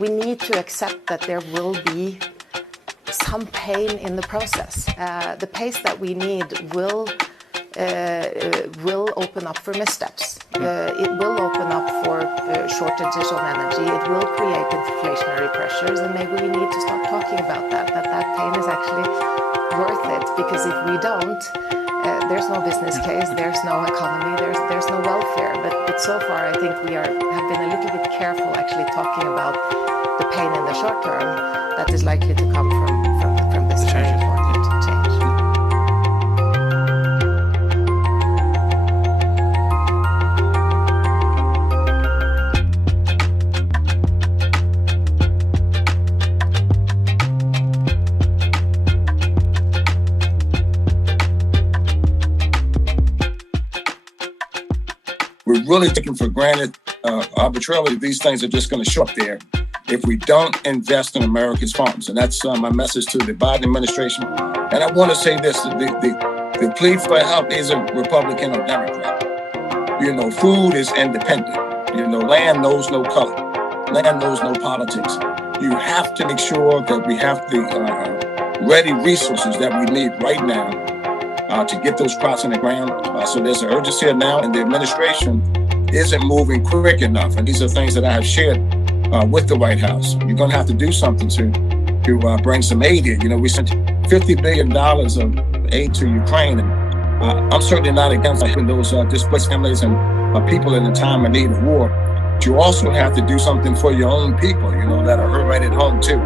we need to accept that there will be some pain in the process. The pace that we need will open up for missteps. It will open up for shortages of energy. It will create inflationary pressures, and maybe we need to start talking about that pain is actually worth it, because if we don't, there's no business case, there's no economy, there's no welfare. But so far, I think we have been a little bit careful actually talking about the pain in the short term that is likely to come from this very important change. We're really taking for granted arbitrarily these things are just going to show up there if we don't invest in America's farms. And that's my message to the Biden administration. And I want to say this, the plea for help isn't Republican or Democrat. You know, food is independent. You know, land knows no color. Land knows no politics. You have to make sure that we have the ready resources that we need right now to get those crops in the ground. So there's an urgency here now, and the administration isn't moving quick enough. And these are things that I have shared with the White House. You're going to have to do something to bring some aid in. You know, we sent $50 billion of aid to Ukraine, and I'm certainly not against helping those displaced families and people in a time of need of war. But you also have to do something for your own people, you know, that are hurt right at home too.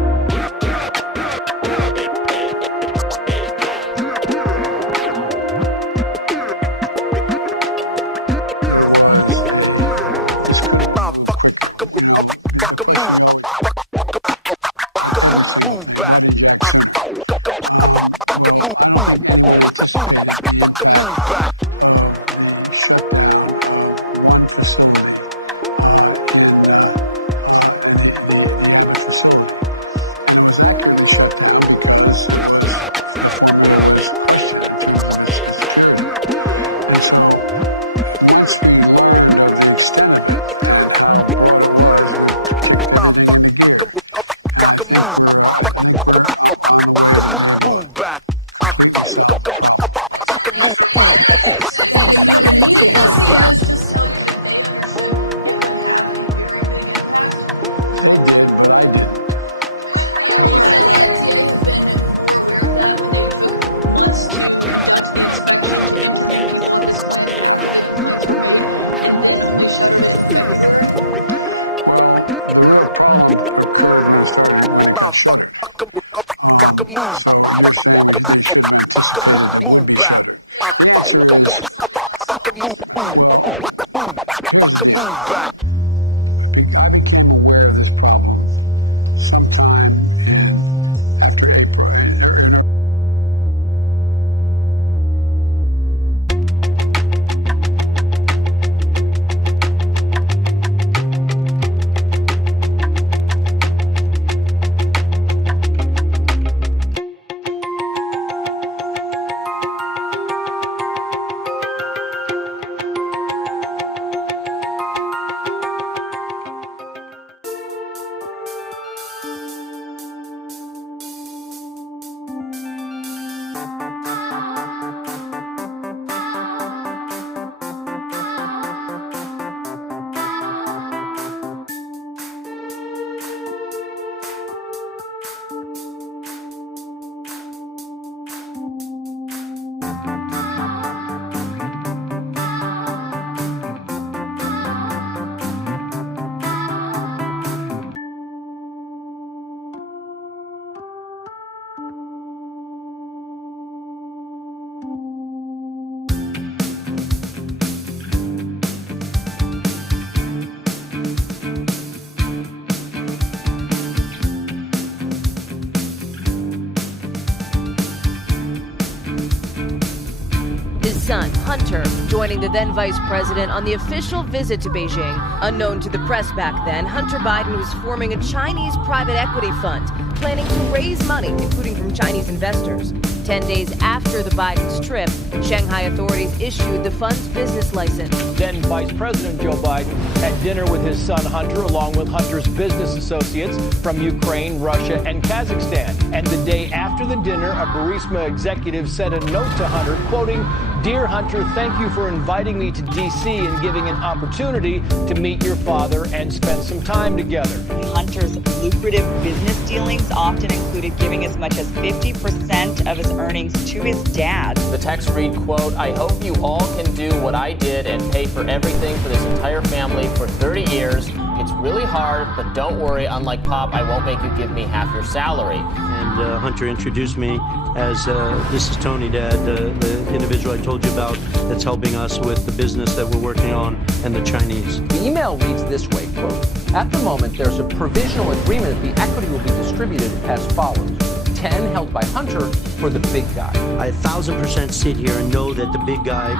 son, Hunter, joining the then vice president on the official visit to Beijing. Unknown to the press back then, Hunter Biden was forming a Chinese private equity fund, planning to raise money, including from Chinese investors. 10 days after the Biden's trip, Shanghai authorities issued the fund's business license. Then Vice President Joe Biden had dinner with his son Hunter, along with Hunter's business associates from Ukraine, Russia, and Kazakhstan. And the day after the dinner, a Burisma executive sent a note to Hunter, quoting, "Dear Hunter, thank you for inviting me to D.C. and giving an opportunity to meet your father and spend some time together." Hunter's lucrative business dealings often included giving as much as 50% of his earnings to his dad. The text read, quote, "I hope you all can do what I did and pay for everything for this entire family for 30 years. It's really hard, but don't worry. Unlike Pop, I won't make you give me half your salary." And Hunter introduced me as, this is Tony, Dad, the individual I told you about that's helping us with the business that we're working on and the Chinese. The email reads this way, quote, "At the moment, there's a provisional agreement that the equity will be distributed as follows. 10 held by Hunter for the big guy." I 1,000% sit here and know that the big guy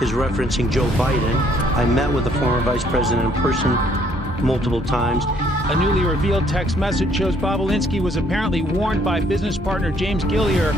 is referencing Joe Biden. I met with the former vice president in person multiple times. A newly revealed text message shows Bobulinski was apparently warned by business partner James Gillier,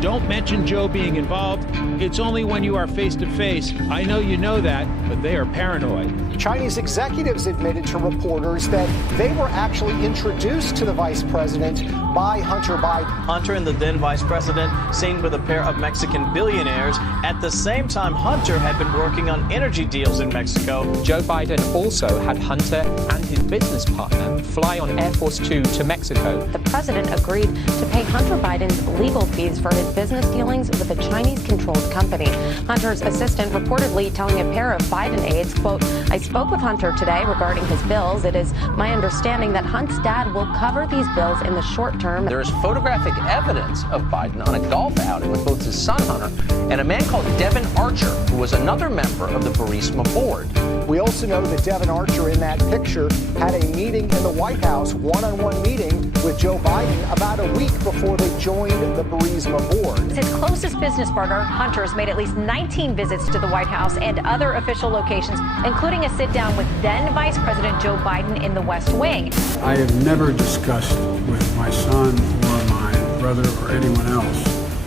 "Don't mention Joe being involved. It's only when you are face to face. I know you know that, but they are paranoid." Chinese executives admitted to reporters that they were actually introduced to the vice president by Hunter Biden. Hunter and the then vice president seen with a pair of Mexican billionaires. At the same time, Hunter had been working on energy deals in Mexico. Joe Biden also had Hunter and his business partner fly on Air Force Two to Mexico. The president agreed to pay Hunter Biden's legal fees for his business dealings with a Chinese-controlled company. Hunter's assistant reportedly telling a pair of Biden aides, quote, "I spoke with Hunter today regarding his bills. It is my understanding that Hunt's dad will cover these bills in the short term." There is photographic evidence of Biden on a golf outing with both his son Hunter and a man called Devin Archer, who was another member of the Burisma board. We also know that Devin Archer in that picture had a meeting in the White House, one-on-one meeting with Joe Biden about a week before they joined the Burisma board. His closest business partner, Hunter's made at least 19 visits to the White House and other official locations, including a sit-down with then Vice President Joe Biden in the West Wing. I have never discussed with my son or my brother or anyone else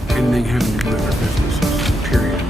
anything having to do with their businesses, period.